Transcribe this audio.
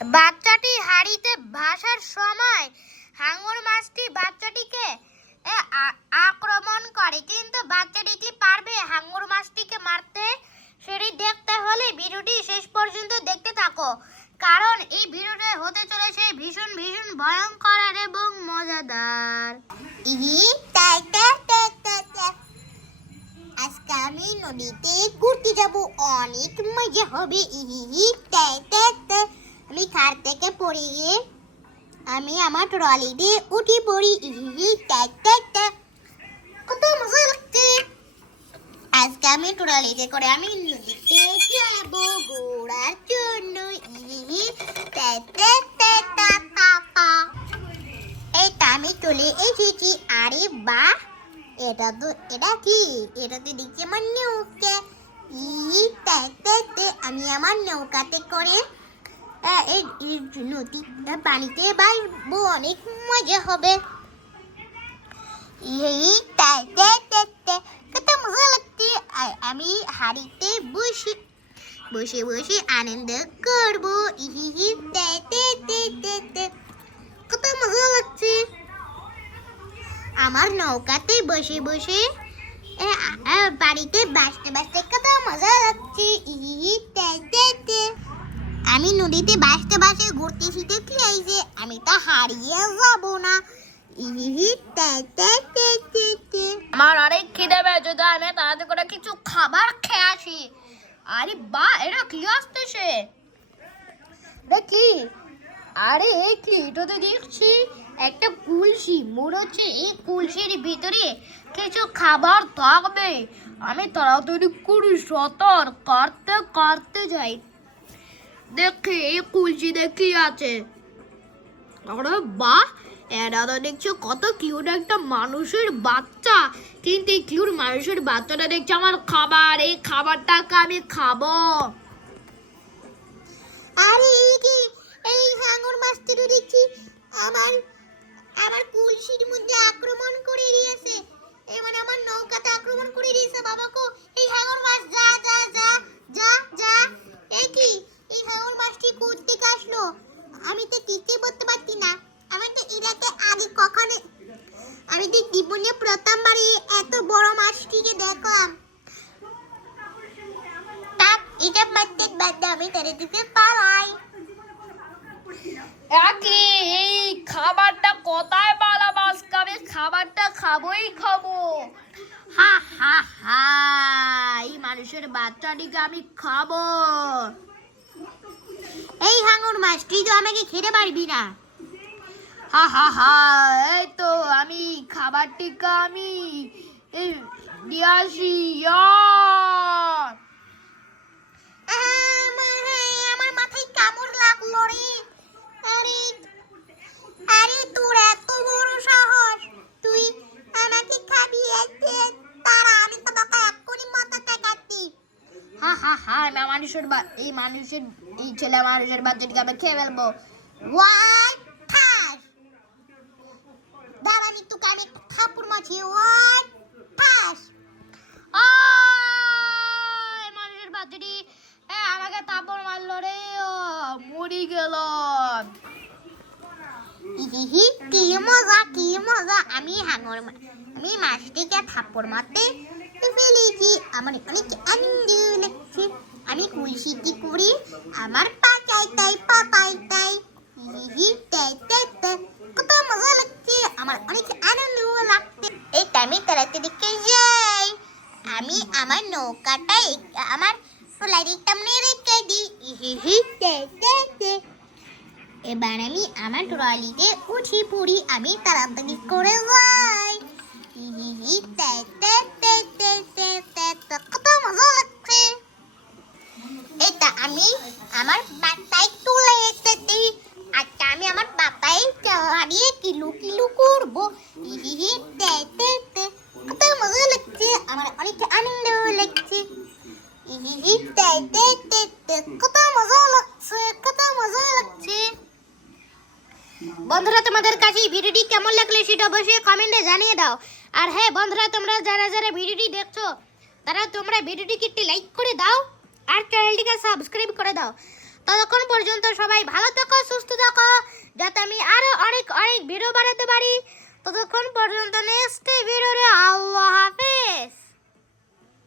বাচ্চাটি হাড়িতে ভাসার সময় হাঙর মাছটি বাচ্চাটিকে আক্রমণ করে, কিন্তু বাচ্চাটি কি পারবে হাঙর মাছটিকে মারতে? সেটি দেখতে হলে ভিডিওটি শেষ পর্যন্ত দেখতে থাকো, কারণ এই ভিডিওটা হতে চলেছে ভীষণ ভীষণ ভয়ঙ্কর এবং মজাদার। আজকে আমি নদীতে ঘুরতে যাব, অনেক মজা হবে। আমি খাট থেকে পড়ে গিয়ে আমি আমার ট্রলিতে উঠে পড়ি। কত মজা লাগছে। আজকে আমি ট্রলিতে করে আমি নদীতে যাব ঘোরার জন্য। এইটা আমি চলে এসেছি। আরে বাহ, এটা কি? এটাতে দেখছি আমার নৌকা। আমি আমার নৌকাতে করে এই নদী পানিতে বাইবো, অনেক মজা হবে। কত মজা লাগছে। আমি হাড়িতে বসে বসে বসে আনন্দ করবো। কত মজা লাগছে। আমার নৌকাতে বসে বসে বাড়িতে বাসতে বাসতে কত মজা লাগছে। আমি নদীতে বাসতে বাসে ঘুরতেছি, দেখি এই যে আমি তো হারিয়ে যাব না। আমার অনেক খিদে পেয়েছে, তো আমি তাড়াতাড়ি করে কিছু খাবার খেয়ে আসি। আরে বাহ, এটা কি আসতেছে? কি? আরে কি, এটা তো দেখছি একটা কলসি। মনে হচ্ছে এই কলসির ভিতরে কিছু খাবার থাকবে। আমি তাড়াতাড়ি করে সাঁতার কাটতে কাটতে যাই, দেখি এই কলসি দেখি আছে। আরে বাহ, এটা তো দেখছো কত কিউট একটা মানুষের বাচ্চা, কিন্তু এই কিউট মানুষের বাচ্চাটা দেখছে আমার খাবার। এই খাবারটাকে আমি খাবো। আরে এই হাঙর মাছটি তো দেখছি আমার আমার কলসির মধ্যে আক্রমণ করে দিয়েছে, মানে আমার নৌকাতে আক্রমণ করে দিয়েছে। বাবাকো, এই হাঙর মাছ যা যা যা যা যা। এই কি, এই হাঙর মাছটি করতে আসলো? আমি তো কিছুই বলতে পারছি না। আমি তো এটাকে আগে কখনো, আমি তো জীবনে প্রথমবারই এত বড় মাছটিকে দেখলাম। এটা বাদ আমি তাদের দিকে পালাই। এই খাবারটা কোথায় পালাম? আজকে আমি খাবারটা খাবোই খাবো। হা হা হা, এই মানুষের বাচ্চাটিকে আমি খাবো। এই হাঙর মাছটি তো আমাকে খেতে পারবি না। হা হা হা, এই তো আমি খাবারটিকে আমি দিয়ে আসি। আমার মাথায় কামড় লাগলো রে। আরে আরে, তোর এত বড় সাহস, তুই আমাকে খাবি? তারা আমি তো তোকে এক্ষুনি মাথাটা কাটতি। হা হা হা, এই ছেলে মানুষের বাচ্চাটিকে আমি খেয়ে ফেলবো। ওয়াই ঠাস, দাঁড়া, আমি তোকে আমি থাপ্পড় মারছি। ওয়াই ঠাস। মানুষের বাচ্চাটি আমাকে থাপ্পড় মারলো রে, মরি গেলাম। কি মজা, কি মজা। আমি মাছটিকে থাপ্পড় মারতে ফেলেছি, আমার অনেক আনন্দ লাগছে। আমি কলসিটি করে আমার পাতাই তাই কত মজা লাগছে, আমার অনেক আনন্দ লাগছে। এই টাইমে তাড়াতাড়ি দিকে যাই। আমি আমার নৌকাটা আমার ট্রলারির সামনে রেখে দিই। এবার আমি আমার ট্রলিতে উঠে পড়ি। আমি তাড়াতাড়ি করে যাই। কত মজা লাগছে। এটা আমি আমার বাতায় তুলে দিই। আচ্ছা, আমি আমার বাতায় হারিয়ে কিলো কিলো করবো। কত মজা লাগছে, আমার অনেক আনন্দ লাগছে। কত মজা লাগছে, কত মজা লাগছে। বন্ধুরা, তোমাদের কাছে ভিডিওটি কেমন লাগলো সেটা অবশ্যই কমেন্টে জানিয়ে দাও। আর হ্যাঁ বন্ধুরা, তোমরা যারা যারা ভিডিওটি দেখছো তোমরা ভিডিওটিকে একটি লাইক করে দাও আর চ্যানেলটিকে সাবস্ক্রাইব করে দাও। ততক্ষণ পর্যন্ত সবাই ভালো থাকো, পারি। ততক্ষণ পর্যন্ত নেক্সট ভিডিওতে